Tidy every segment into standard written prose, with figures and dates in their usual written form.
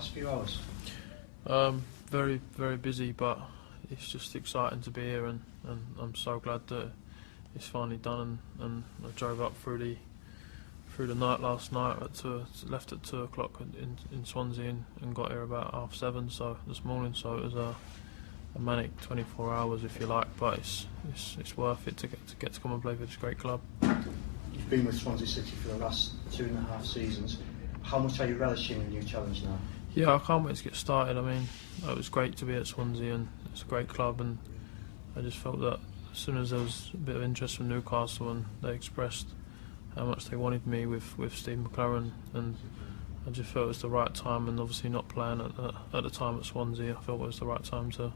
last few hours? Very, very busy, but it's just exciting to be here, and I'm so glad that it's finally done. And I drove up through the night last night left at 2 o'clock in Swansea and got here about 7:30. So this morning, so it was a manic 24 hours, if you like, but it's worth it to get to come and play for this great club. You've been with Swansea City for the last 2.5 seasons. How much are you relishing the new challenge now? Yeah, I can't wait to get started. I mean, it was great to be at Swansea, and it's a great club, and I just felt that as soon as there was a bit of interest from Newcastle and they expressed how much they wanted me with Steve McLaren, and I just felt it was the right time, and obviously not playing at the time at Swansea, I felt it was the right time for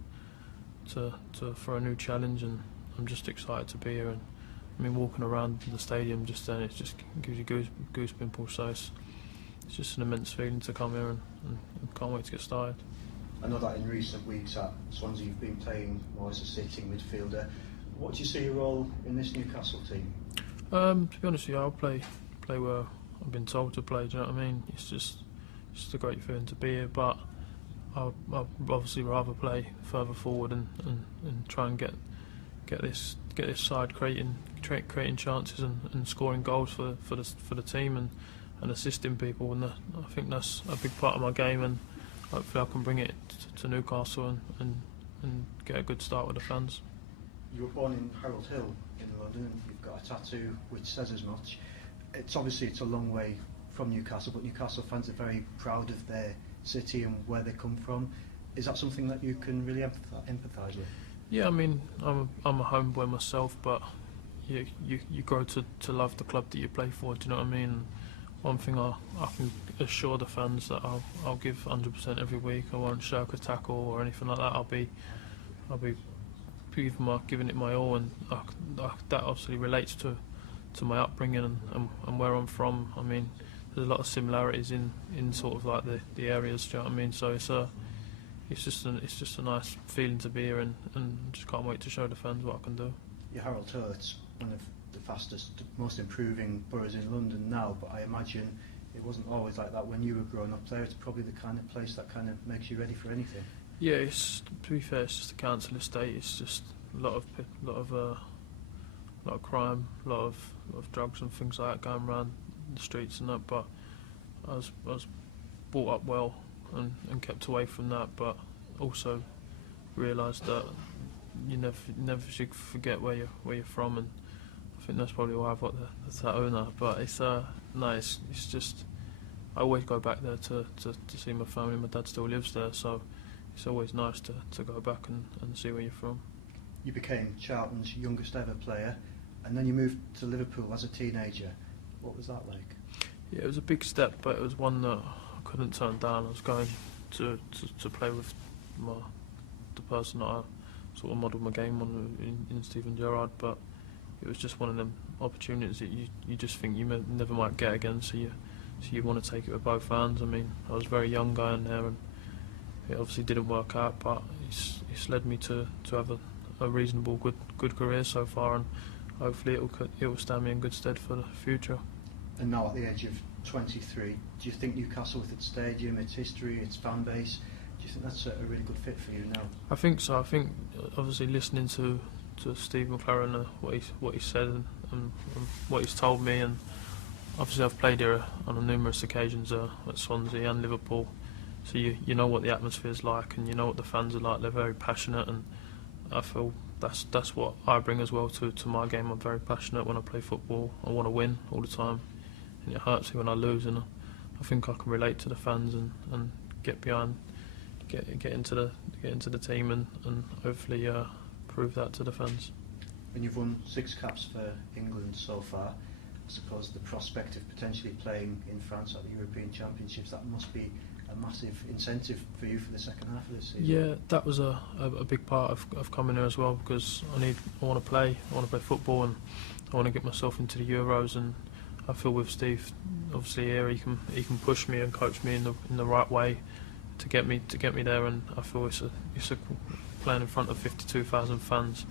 a new challenge, and I'm just excited to be here. And I mean, walking around the stadium just then, it just gives you goose pimples, so it's just an immense feeling to come here, and can't wait to get started. I know that in recent weeks at Swansea you've been playing more as a sitting midfielder. What do you see your role in this Newcastle team? To be honest with you, I'll play where I've been told to play. Do you know what I mean? It's just a great feeling to be here, but I'd obviously rather play further forward and try and get this side creating chances and scoring goals for the team and assisting people, and I think that's a big part of my game, and hopefully I can bring it to Newcastle and get a good start with the fans. You were born in Harold Hill in London, and you've got a tattoo which says as much. It's a long way from Newcastle, but Newcastle fans are very proud of their city and where they come from. Is that something that you can really empathise with? Yeah, I mean, I'm a homeboy myself, but you grow to love the club that you play for. Do you know what I mean? One thing I can assure the fans that I'll give 100% every week. I won't shirk a tackle or anything like that. I'll be giving it my all, and that obviously relates to my upbringing and where I'm from. I mean, there's a lot of similarities in sort of like the areas. Do you know what I mean? So it's just a nice feeling to be here, and just can't wait to show the fans what I can do. Yeah, Harold Hill, it's one of the fastest, most improving boroughs in London now, but I imagine it wasn't always like that when you were growing up there. It's probably the kind of place that kind of makes you ready for anything. Yeah, to be fair, it's just a council estate. It's just a lot of crime, a lot of drugs and things like that going around the streets and that. But I was brought up well and kept away from that, but also realised that you never should forget where you're from, and I think that's probably why I've got the tattoo now. But it's just I always go back there to see my family. My dad still lives there, so it's always nice to go back and see where you're from. You became Charlton's youngest ever player, and then you moved to Liverpool as a teenager. What was that like? Yeah, it was a big step, but it was one that I couldn't turn down. I was going to play with the person that I sort of modelled my game on in Steven Gerrard, but it was just one of them opportunities that you just think you never might get again, so you want to take it with both hands. I mean, I was very young going there, and it obviously didn't work out, but it's led me to have a reasonable good career so far, and hopefully it will stand me in good stead for the future. And now at the age of 23, do you think Newcastle, with its stadium, its history, its fan base, do you think that's a really good fit for you now? I think so. I think obviously listening to Steve McLaren, what he said and what he's told me, and obviously I've played here on numerous occasions at Swansea and Liverpool, so you know what the atmosphere's like, and you know what the fans are like. They're very passionate, and I feel that's what I bring as well to my game. I'm very passionate when I play football. I want to win all the time, and it hurts me when I lose, and I think I can relate to the fans and get into the team and hopefully prove that to the fans. And you've won 6 caps for England so far. I suppose the prospect of potentially playing in France at the European Championships, that must be a massive incentive for you for the second half of this season. Yeah, that was a big part of coming here as well, because I want to play football, and I want to get myself into the Euros, and I feel with Steve, obviously here he can push me and coach me in the right way to get me there, and I feel it's a playing in front of 52,000 fans.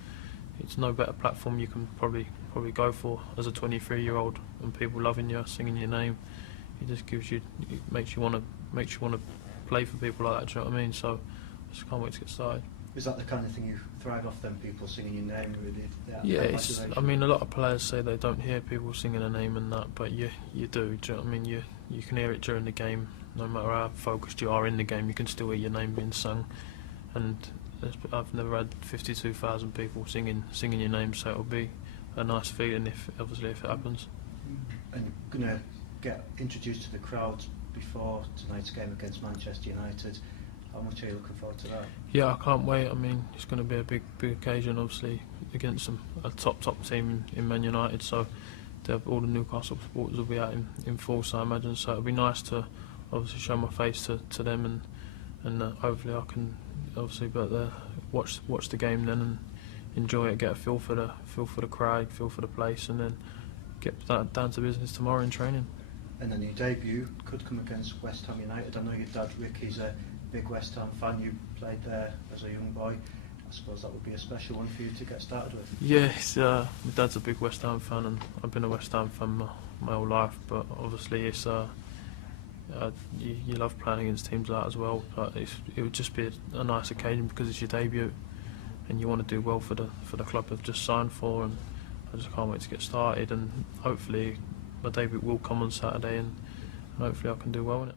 It's no better platform you can probably go for as a 23-year-old, and people loving you, singing your name. It just makes you want to play for people like that. Do you know what I mean? So I just can't wait to get started. Is that the kind of thing you thrive off then, people singing your name? Really, Yeah, I mean, a lot of players say they don't hear people singing their name and that, but you do. Do you know what I mean? You can hear it during the game. No matter how focused you are in the game, you can still hear your name being sung. And I've never had 52,000 people singing your name, so it'll be a nice feeling if it happens. And you're going to get introduced to the crowd before tonight's game against Manchester United. How much are you looking forward to that? Yeah, I can't wait. I mean, it's going to be a big occasion, obviously, against a top team in Man United. So all the Newcastle supporters will be out in force, I imagine. So it'll be nice to obviously show my face to them, and hopefully I can obviously watch the game then and enjoy it, get a feel for the crowd, feel for the place, and then get down to business tomorrow in training. And then your debut could come against West Ham United. I know your dad Ricky's a big West Ham fan. You played there as a young boy. I suppose that would be a special one for you to get started with. Yes, my dad's a big West Ham fan, and I've been a West Ham fan my whole life. But obviously, it's you love playing against teams like that as well. But it would just be a nice occasion because it's your debut, and you want to do well for the club I've just signed for. And I just can't wait to get started. And hopefully, my debut will come on Saturday, and hopefully I can do well in it.